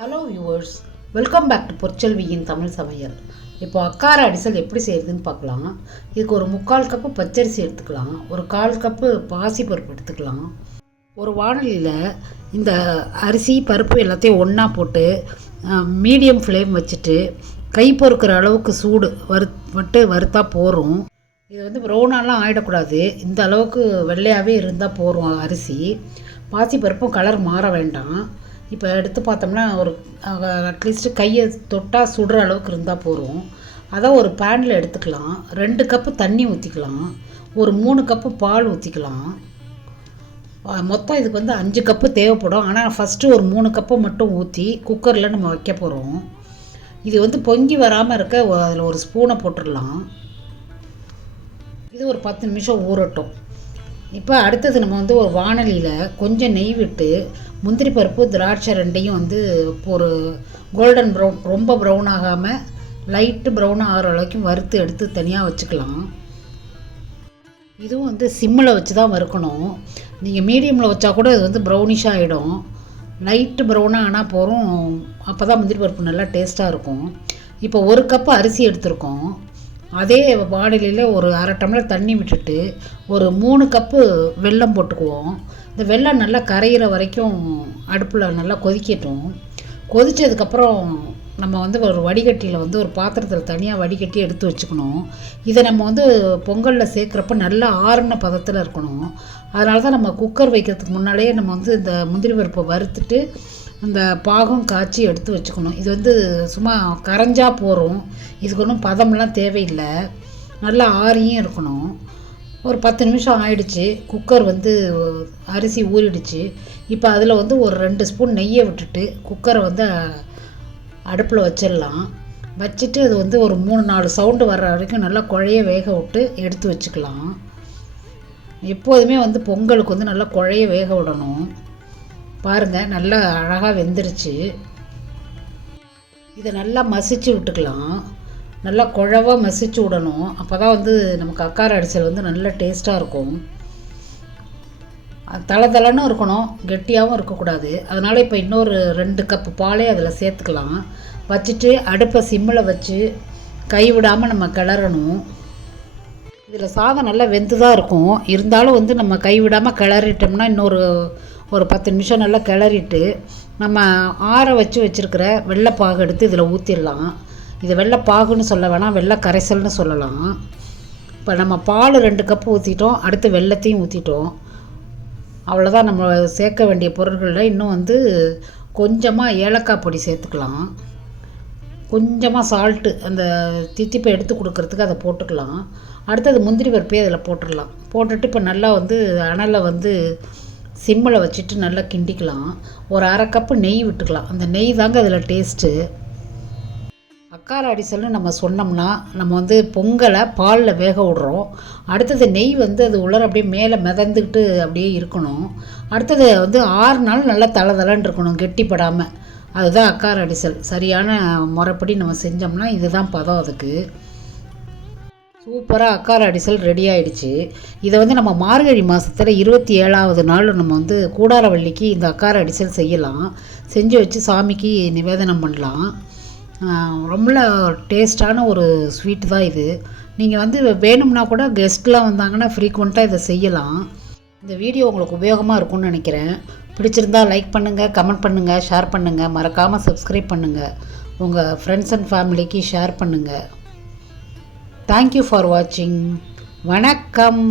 Hello viewers welcome back to பொற்செல்வியின் Tamil சமையல் இப்போ அக்கார அடிசல் எப்படி செய்யுதுன்னு பார்க்கலாம். இதுக்கு ஒரு முக்கால் கப்பு பச்சரிசி எடுத்துக்கலாம். ஒரு கால் கப்பு பாசிப்பருப்பு எடுத்துக்கலாம். ஒரு வானொலியில் இந்த அரிசி பருப்பு எல்லாத்தையும் ஒன்றா போட்டு மீடியம் ஃப்ளேம் வச்சுட்டு கை பொறுக்கிற அளவுக்கு சூடு வறு விட்டு வறுத்தா போகிறோம் இது வந்து ப்ரௌனாலாம் ஆகிடக்கூடாது இந்த அளவுக்கு வெள்ளையாகவே இருந்தால் போகிறோம் அரிசி. பாசி பருப்பும் கலர் மாற வேண்டாம். இப்போ எடுத்து பார்த்தோம்னா ஒரு அட்லீஸ்ட்டு கையை தொட்டால் சுடுற அளவுக்கு இருந்தால் போதும். அதை ஒரு பேனில் எடுத்துக்கலாம். ரெண்டு கப்பு தண்ணி ஊற்றிக்கலாம் ஒரு மூணு கப்பு பால் ஊற்றிக்கலாம் மொத்தம் இதுக்கு வந்து அஞ்சு கப்பு தேவைப்படும். ஆனால் ஃபஸ்ட்டு ஒரு மூணு கப்பு மட்டும் ஊற்றி குக்கரில் நம்ம வைக்க போகிறோம் இது வந்து பொங்கி வராமல் இருக்க அதில் ஒரு ஸ்பூனை போட்டுடலாம். இது ஒரு பத்து நிமிஷம் ஊறட்டும். இப்போ அடுத்தது நம்ம வந்து ஒரு வானலியில் கொஞ்சம் நெய் விட்டு முந்திரி பருப்பு திராட்சை ரெண்டையும் வந்து ஒரு கோல்டன் ப்ரௌன் ரொம்ப ப்ரௌன் ஆகாமல் லைட்டு ப்ரௌன் ஆகிற வரைக்கும் வறுத்து எடுத்து தனியாக வச்சுக்கலாம். இதுவும் வந்து சிம்மில் வச்சு தான் வறுக்கணும். நீங்கள் மீடியமில் வச்சா கூட இது வந்து ப்ரௌனிஷ் ஆகிடும் லைட்டு ப்ரௌனாக ஆனால் போகிறோம் அப்போ தான் முந்திரி பருப்பு நல்லா டேஸ்ட்டாக இருக்கும். இப்போ ஒரு கப்பு அரிசி எடுத்திருக்கோம். அதே வானிலையில் ஒரு அரை டம்ளர் தண்ணி விட்டுட்டு ஒரு மூணு கப்பு வெல்லம் போட்டுக்குவோம். இந்த வெல்லம் நல்லா கரையிற வரைக்கும் அடுப்பில் நல்லா கொதிக்கட்டும். கொதித்ததுக்கப்புறம் நம்ம வந்து ஒரு வடிகட்டியில் வந்து ஒரு பாத்திரத்தில் தனியாக வடிகட்டி எடுத்து வச்சுக்கணும். இதை நம்ம வந்து பொங்கலில் சேர்க்குறப்ப நல்லா ஆறுன பதத்தில் இருக்கணும். அதனால தான் நம்ம குக்கர் வைக்கிறதுக்கு முன்னாலேயே நம்ம வந்து இந்த முந்திரி பருப்பை வறுத்துட்டு அந்த பாகம் காய்ச்சி எடுத்து வச்சுக்கணும். இது வந்து சும்மா கரைஞ்சா போகிறோம் இதுக்கு ஒன்றும் பதம்லாம் தேவையில்லை. நல்லா ஆறியும் இருக்கணும். ஒரு பத்து நிமிஷம் ஆயிடுச்சு. குக்கர் வந்து அரிசி ஊறிடுச்சு. இப்போ அதில் வந்து ஒரு ரெண்டு ஸ்பூன் நெய்யை விட்டுட்டு குக்கரை வந்து அடுப்பில் வச்சிடலாம். வச்சுட்டு அது வந்து ஒரு மூணு நாலு சவுண்டு வர்ற வரைக்கும் நல்லா குழைய வேக விட்டு எடுத்து வச்சுக்கலாம். எப்போதுமே வந்து பொங்கலுக்கு வந்து நல்லா குழைய வேக விடணும். பாருங்கள் நல்லா அழகாக வெந்துருச்சு. இதை நல்லா மசிச்சு விட்டுக்கலாம். நல்லா குழவாக மசிச்சு விடணும். அப்போ தான் வந்து நமக்கு அக்கார அடிச்சல் வந்து நல்ல டேஸ்ட்டாக இருக்கும். தலை தலைன்னு இருக்கணும். கெட்டியாகவும் இருக்கக்கூடாது. அதனால் இப்போ இன்னொரு ரெண்டு கப்பு பாலே அதில் சேர்த்துக்கலாம். வச்சுட்டு அடுப்பை சிம்மில் வச்சு கைவிடாமல் நம்ம கிளறணும். இதில் சாதம் நல்லா வெந்து தான் இருக்கும். இருந்தாலும் வந்து நம்ம கைவிடாமல் கிளறிட்டோம்னா இன்னொரு ஒரு பத்து நிமிஷம் நல்லா கிளறிட்டு நம்ம ஆற வச்சு வச்சுருக்கிற வெள்ளைப்பாகு எடுத்து இதில் ஊற்றிடலாம் இது வெள்ளைப்பாகுன்னு சொல்ல வேணாம் வெள்ளை கரைசல்னு சொல்லலாம். இப்போ நம்ம பால் ரெண்டு கப்பு ஊற்றிட்டோம் அடுத்து வெள்ளத்தையும் ஊற்றிட்டோம் அவ்வளோதான் நம்ம சேர்க்க வேண்டிய பொருட்களில் இன்னும் வந்து கொஞ்சமாக ஏலக்காய் பொடி சேர்த்துக்கலாம். கொஞ்சமாக சால்ட்டு அந்த தித்திப்பை எடுத்து கொடுக்கறதுக்கு அதை போட்டுக்கலாம். அடுத்தது முந்திரி பருப்பே அதில் போட்டுடலாம். போட்டுட்டு இப்போ நல்லா வந்து அனலை வந்து சிம்மில் வச்சுட்டு நல்லா கிண்டிக்கலாம். ஒரு அரை கப்பு நெய் விட்டுக்கலாம். அந்த நெய் தாங்க அதில் டேஸ்ட்டு அக்கார அடிசல்னு நம்ம சொன்னோம்னா நம்ம வந்து பொங்கலை பாலில் வேக விடுறோம். அடுத்தது நெய் வந்து அது உள்ளர அப்படியே மேலே மிதந்துக்கிட்டு அப்படியே இருக்கணும். அடுத்தது வந்து ஆறு நாள் நல்லா தலை தலைன்னு இருக்கணும் கெட்டிப்படாமல் அதுதான் அக்கார அடிசல் சரியான முறைப்படி நம்ம செஞ்சோம்னா இதுதான் பதம் அதுக்கு. சூப்பராக அக்கார அடிசல் ரெடி ஆகிடுச்சு இதை வந்து நம்ம மார்கழி மாதத்தில் இருபத்தி ஏழாவது நாள் நம்ம வந்து கூடாரவள்ளிக்கு இந்த அக்கார அடிசல் செய்யலாம். செஞ்சு வச்சு சாமிக்கு நிவேதனம் பண்ணலாம். ரொம்ப டேஸ்டான ஒரு ஸ்வீட்டு தான் இது. நீங்கள் வந்து வேணும்னா கூட கெஸ்ட்லாம் வந்தாங்கன்னா ஃப்ரீக்வெண்ட்டாக இதை செய்யலாம். இந்த வீடியோ உங்களுக்கு உபயோகமாக இருக்கும்னு நினைக்கிறேன். பிடிச்சிருந்தா லைக் பண்ணுங்கள் கமெண்ட் பண்ணுங்கள் ஷேர் பண்ணுங்கள் மறக்காமல் சப்ஸ்கிரைப் பண்ணுங்கள் உங்கள் ஃப்ரெண்ட்ஸ் அண்ட் ஃபேமிலிக்கு ஷேர் பண்ணுங்கள் தேங்க்யூ ஃபார் வாட்சிங் வணக்கம்.